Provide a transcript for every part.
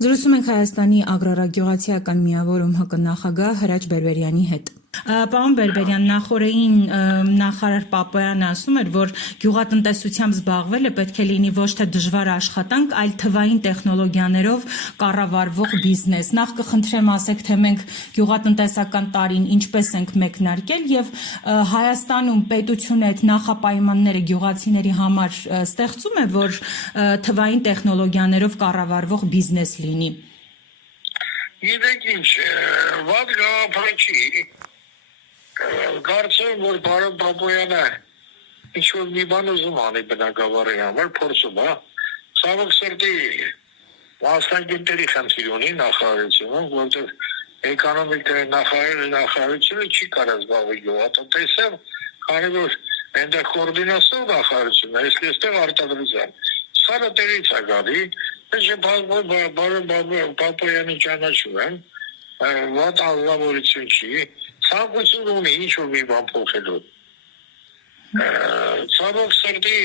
Զրուցում ենք Հայաստանի ագրարագյուղացիական միավորում ՀԿ նախագահ Հրաչ Բերբերյանի հետ։ Պարոն Բերբերյան, նախորդին նախարար Պապոյանը ասում էր, որ գյուղատնտեսությամբ զբաղվելը պետք է լինի ոչ թե դժվար աշխատանք, այլ թվային տեխնոլոգիաներով կառավարվող բիզնես։ Նախ կխնդրեմ ասեք, թե մենք գյուղատնտեսական տարին ինչպես ենք մեկնարկել եւ Հայաստանում պետությունը այդ նախապայմանները գյուղացիների համար ստեղծում է, որ թվային տեխնոլոգիաներով կառավարվող բիզնես լինի։ Գիտեք ինչ, վատ գաղափարի կարծում որ պարոն Պապոյանը ինչ-որ մի բան ուզում անի բնակավարի համար, փորձում, ցավոք սրտի մասնագետների խնդիր ունի նախարարությունը, որտեղ էկոնոմիկայի նախարարությունը չի կարող զբաղվել գյուղատնտեսությամբ, քանի որ այնտեղ կոորդինացնող նախարարությունն է, իսկ այստեղ արտադրության։ Սա տեղից է գալի, պարոն Պապոյանի ճանաչում եմ, վատ անձնավորություն չի, ցանկություն ունի ինչ-որ մի բան փոխելու։ Ցավոք սրտի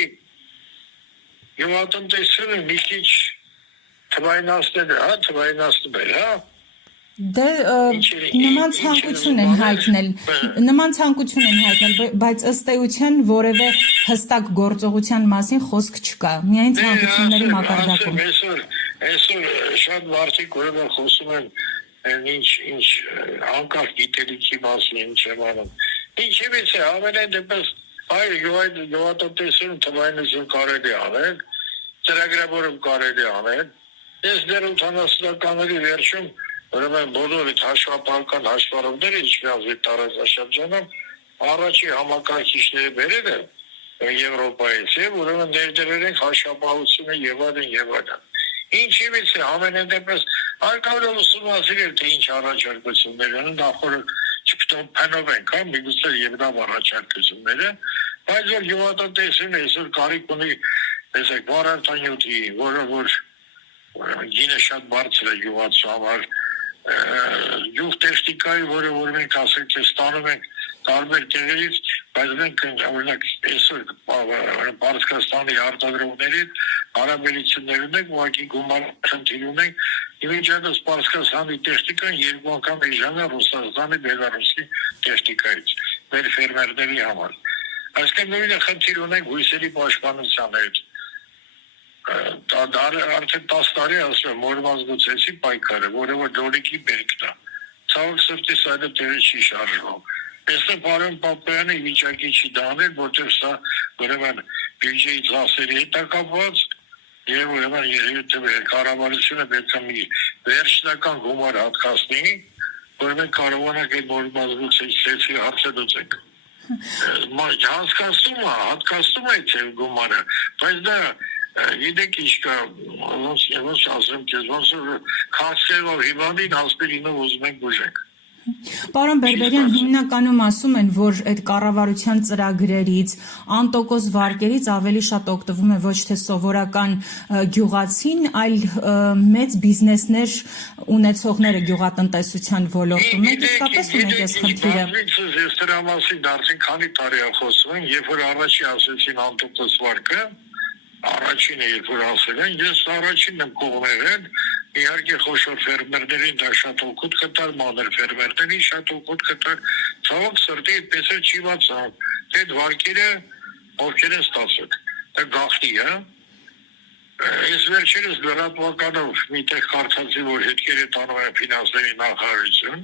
գյուղատնտեսությունը մի քիչ թվայնացնել է, Դե նման ցանկություն են հայտնել, բայց ըստ էության որևէ հստակ գործողության մասին խոսք չկա, միայն ցանկությունների մակարդակում։ Այսօր շատ մարդիկ ուրեմն խոսում են ինչ անկախ գիտելիքի մասին, ինչ եմ անում։ Ինչևից է, ամենայն դեպս գյուղատնտեսություն թվայնություն կարելի անել, ծրագրավորում կարելի անել։ Ես դեռ 80-ականների վերջում ուրեմն բոլոր այդ հաշվապահական հաշվառումները ինչպես տարածաշրջանում առաջի համակարգիչները բերել են Եվրոպայից եւ ուրեմն ներդրել են հաշվապահությունը եւ այլն։ Ինչևից է ամենայն դեպս արկավոր ուսումնասիրել թե ինչ առաջարկություններ են նախորդ չփտոփանովենք, միգուցե եւ դա առաջարկությունները, բայց որ գյուղատնտեսությունը այսօր կարիք ունի, տեսեք, վառանտանյութի, որ գինը շատ բարձր է գյուղացու համար, գյուղտեխնիկայի, որ մենք ասենք, թե ստանում ենք տարբեր տեղերից, բայց մենք օրինակ այսօր Պարսկաստանի արտադրողների հարաբերություններ ունենք, ուղղակի գումար խնդիր ունենք, Իմիջիատս Պարսկաստանի տեխնիկան երկու անգամ էժան է Ռուսաստանի, Բելարուսի տեխնիկայից, մեր ֆերմերների համար։ Այսինքն նույնը խնդիր ունենք հույսերի պաշտպանության հետ։ Արդեն 10 տարի ասում եմ մորմազգուցեցի պայքարը, որը որ լոլիկի բերքն է։ Ցավոք սրտի սա տեղի չի շարժվում։ Այստեղ պարոն Պապոյանը վիճակի չի դանել, որտեղ սա ուրեմն բյուջեի ծախսերի հետ է կապված եւ ուրեմն եթե կառավարությունը պետք է մի վերջնական գումար հատկացնի, որ մենք կարողանանք այդ մորմազգուցեցի հարցը լուծենք։ Հատկացնում է թե գումարը, բայց դա գիտեք ինչ կա, ոնց ասեմ քեզ, ոնց քաշելով հիվանդին ասպիրինով ուզում ենք բուժենք։ Պարոն Բերբերյան, հիմնականում ասում են, որ այդ կառավարության ծրագրերից, անտոկոս վարկերից ավելի շատ օգտվում է ոչ թե սովորական գյուղացին, այլ մեծ բիզնեսներ ունեցողները գյուղատնտեսության ոլորտում։ Մենք իսկապես ունենք այս խնդիրը։ Ես դրա մասին դարձին քանի տարի է խոսում եմ, երբ որ առաջի ասեցին անտոկոս վարկը, առաջինը երբ որ ասել են, ես առաջինն եմ կողմերել, իհարկե խոշոր ֆերմերներին դա շատ օգուտ կտար, մանր ֆերմերներին շատ օգուտ կտար, ցավոք սրտի այդպես է չի վացավ, թե վարկերը ովքեր են ստացել, դա գաղտնի է, ես վերջերս լրատվականով միտեղ կարծացի, որ հետքեր է տանում են ֆինանսների նախարարություն,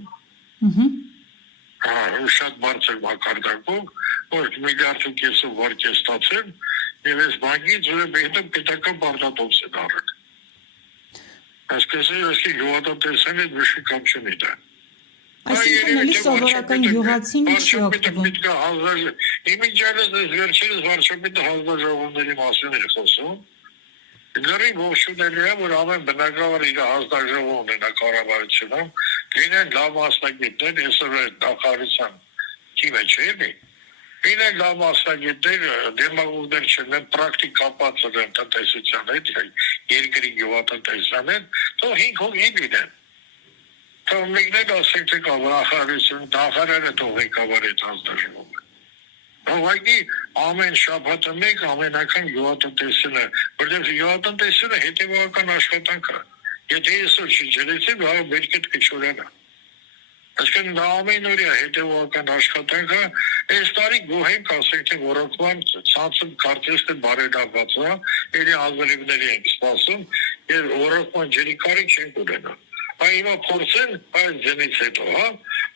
շատ բարձր մակարդակով, որ միլիարդ ու կեսով վարկ է ստացել, եւ այս բանկից հետո պետական պարտադոմս են առել։ Այսպես է գյուղատնտեսությունը դժվար կամ չունի դա։ Այսինքն էլի սովորական գյուղացին չի օգտվում։ Իմիջիատս վերջերս վարչապետը հանձնաժողովների մասին է խոսում։ Գարի ողջունելի է, որ ամեն բնակավար իր հանձնաժողովն ունենա կառավարությունում, լինեն լավ մասնագետներ, այսօր նախարարության թիմը չէ։ Ինեն լավ մասնագետներ, դեմագոգներ չեն, պրակտիկ կապած են տնտեսության հետ, երկրի գյուղատնտեսության հետ, թող 5 հոգի լինեն։ Թող մեկներ ասենք, թե նախարարը թող ղեկավար այդ հանձնաժողովը։ Ուղղակի ամեն շաբաթը մեկ ամեն անգամ գյուղատնտեսությունը, որտեղ գյուղատնտեսությունը հետևողական աշխատանք է։ Եթե այսօր չջրեցի, բա վերքետ կչորանա։ Այսինքն դա ամեն օրյա հետևողական աշխատանքը այս տարի գոհենք ասենք թե ռոռոկման ցածր քարտեստը բարելավված է, ելի ազրիվների ենք սպասում եւ ռոռոկման ջրի կարիք չենք ունենա։ Այ հիմա փորձեն այս ձենից հետո, հա,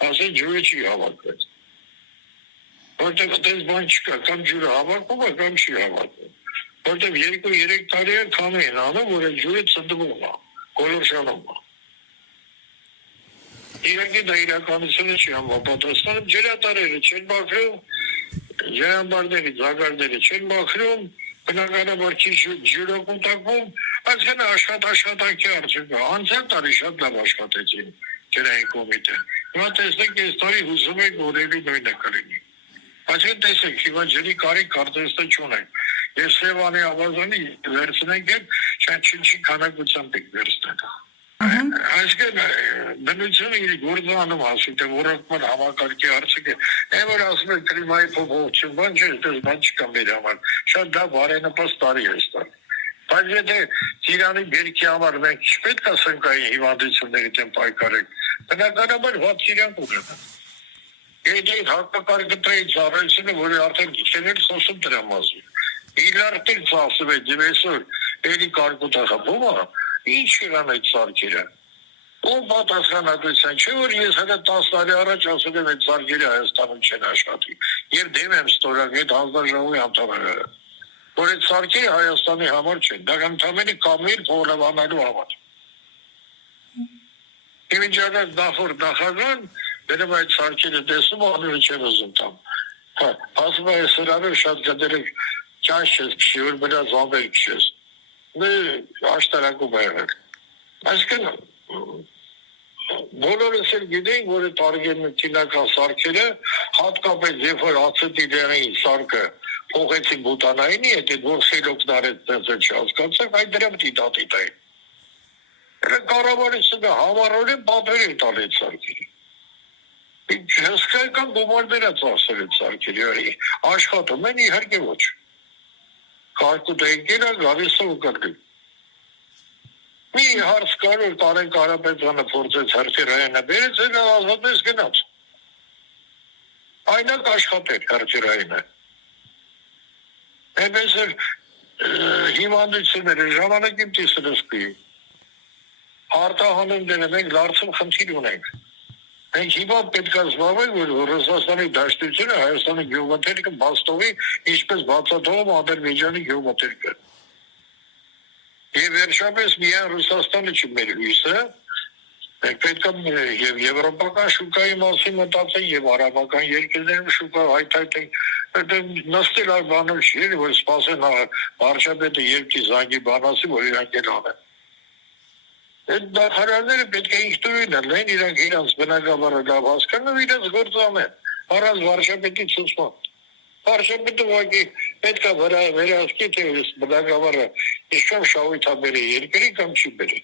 ասեն ջուրը չի հավաքվել։ Որտեղ դες բան չկա, կամ ջուրը հավաքում է, կամ չի հավաքում։ Որտեղ 2-3 տարի է քամի են անում, որ այդ ջուրը ցնդվում է, գոլորշանում է։ Իհարկե դա իրականությունը չի համապատասխանում, ջրատարերը չեն բախվում, ջրամբարների, ձագարները չեն բախվում, բնականաբար չի ջուրը կուտակվում, այսինքն աշխատանքի արդյունքը, անցյալ տարի շատ լավ աշխատեցին ջրային կոմիտեն, հիմա տեսնենք այս տարի հուսում ենք որևէ նույնը կլինի, այսինքն տեսեք, հիմա ջրի կարիք կարծես թե չունենք, եւ Սևանի ավազանի վերցնենք եւ շանչի քանակությամբ եք վերցնել։ Այսինքն բնությունը իր գործը անում ասում թե ռոռոկման համակարգի հարցը է որ ասում են կլիմայի փոփոխություն բան չէ դա բան չկա մեր համար շատ դա բարենպաստ տարի է ստա բայց եթե Իրանի բերքի համար մենք չպետք է սնկային հիվանդությունների դեմ պայքարենք բնականաբար ված իրանք ունենան եթե հակակարգը դրի ծառայությունը որը արդեն գիտենել խոսում դրա մասին իլարտել ծախսում է դիմեսոր էլի կարգուտախապումը ինչ իրան այդ սարքերը ով պատասխանատվության չէ որ ես հələ 10 տարի առաջ ասել եմ այդ սարքերը Հայաստանում չեն աշխատի եւ դեմ եմ ստորագրել այդ հանձնաժողովի անդամները որ այդ սարքերը Հայաստանի համար չեն դա ընդամենը կամիլ փոխանցելու համար Իմիջիատը դախոր դախազան դեռ այդ սարքերը տեսում անունը չեմ ուզում տամ հա ասում է սրանով շատ գդերեք ճաշ ես քշի բրա զամբեր քշես աշտարակում է եղել այսինքն բոլորս էլ գիտենք որ այդ արգենտինական սարքերը հատկապես երբ որ ացետիլային սարքը փոխեցին բուտանայինի հետ այդ որ սելոկներ այդ տենց չհասկացեք այդ դրա մտի դատիտային դա կառավարությունը համառորեն պատվեր է տալ այդ սարքերի հսկայական գումարներ է ծախսել այդ սարքերի աշխատում են իհարկե ոչ Կարկուտ եկել է գալիս ու կրկին մի հարց կար որ Կարեն Կարապետյանը փորձեց հրթիռայինը բերեց եւ ազատես գնաց այնակ աշխատել հրթիռայինը այնպես էլ հիվանդությունները ժամանակին տեսնեսկի արտահանում դեն մենք լարցում խնդիր ունենք մենք հիմա պետք է զբաղվենք որ Ռուսաստանի դաշտությունը Հայաստանի գյուղատնտեսքը բաստովի ինչպես բացատրում Ադրբեջանի գյուղատնտեսքը Եվ վերջապես միայն Ռուսաստանը չի մեր հույսը, պետք է եւ եվրոպական շուկայի մասին մտածեն եւ արաբական երկրներում շուկա հայթայթեն, նստել այդ բանով չի, որ սպասեն վարչապետը երկի զանգի բանասի, որ իրանք էլ անեն։ Այդ նախարարները պետք է ինքնուրույն լինեն, իրանք իրանց բնակավարը լավ հասկանան, իրենց գործ անեն, առանց վարչապետի ցուցման։ Վարչապետը ուղղակի պետք է վերահսկի թե բնակավարը ինչքան շահույթաբեր է երկրի կամ չի բերի։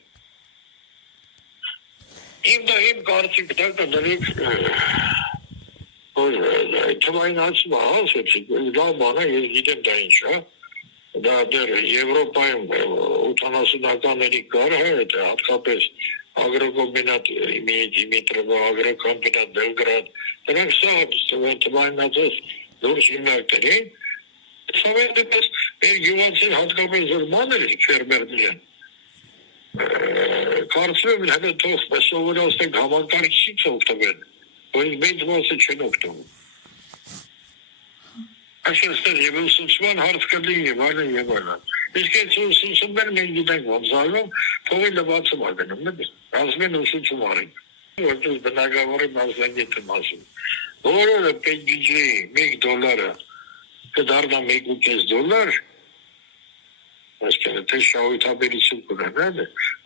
Իմ կարծիքն է կդրեք որ թվայնացումը ասեցիք, լավ բան է, ես գիտեմ դա ինչ է, դա դեռ Եվրոպայում 80-ականների կար է, հատկապես ագրոկոմբինատ Դիմիտրովը, ագրոկոմբինատ Բելգրադ, դրանք սա թվայնացած Դուրս հիմնակներ են, սավέντպես մեր գյուղացին հատկապես որ մանր ֆերմերներ են, կարծում եմ հələ թող սովորացնենք համակարգիչից օգտվեն, որ մեծ մասը չեն օգտվում։ Այսինքն եւ ուսուցման հարց կլինի եւ այլն։ Իսկ այդ ուսուցումները մենք գիտենք ոնց արվում, փողի լվացում ա գնում, ասում են ուսուցում արենք, որտեղ բնակավարի մասնագետը ասում Որը պետք է $1 կդառնա $1.5 այսինքն թե շահույթաբերություն կունենան,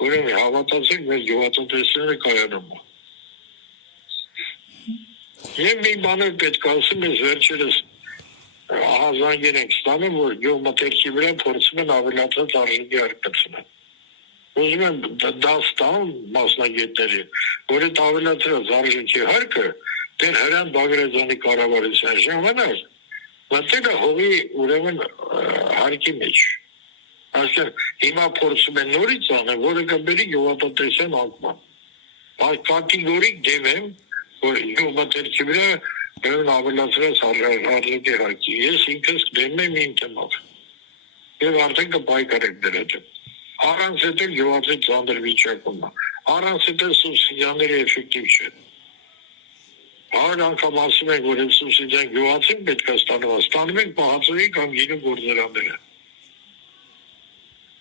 ուրեմն հավատացեք մեր գյուղատնտեսները կայանում է։ Եվ մի բան պետք է ասեմ, ես վերջերս ահազանգեր ենք ստանում, որ գյուղմթերքի վրա փորձում են ավելացած արժեքի արկածնել։ Ուզում եմ դա ստան մասնագետների, որ այդ ավելացած արժեքի հարկը դեր Հրանտ Բագրատյանի կառավարության ժամանակ մտել է հողի ուրեմն հարկի մեջ Այսինքն հիմա փորձում են նորից անել, որը կբերի գյուղատնտեսության անկման։ Բայց կատեգորիկ դեմ եմ, որ գյուղատնտեսի վրա բերեն ավելացրած արժեքի հարկի։ Ես ինքս դեմ եմ իմ թեմով։ Եվ արդեն կպայքարենք դրա դեմ։ Առանց այդ գյուղատնտեսի ծանր վիճակում է։ Առանց այդ սուբսիդիաները էֆեկտիվ չեն։ Այլ անգամ ասում են, որ այդ սուբսիդիան գյուղացին պետք է ստանում ենք պահածոյի կամ գինու գործարանները։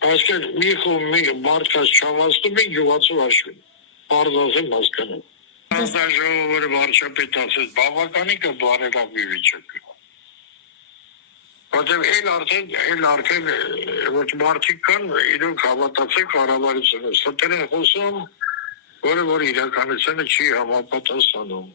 Այսինքն մի մարդկաց չավաստում են գյուղացու հաշվին։ Պարզազեմ հասկանում։ Ժողովուրդը վարչապետ ասեց, բավականին կբարելավի վիճակը։ Որտեղ էլ արդեն ոչ մարդիկ կան, իրենք հավատացել կառավարությունը, ստեր են խոսում, որը որ իրականությունը չի համապատասխանում։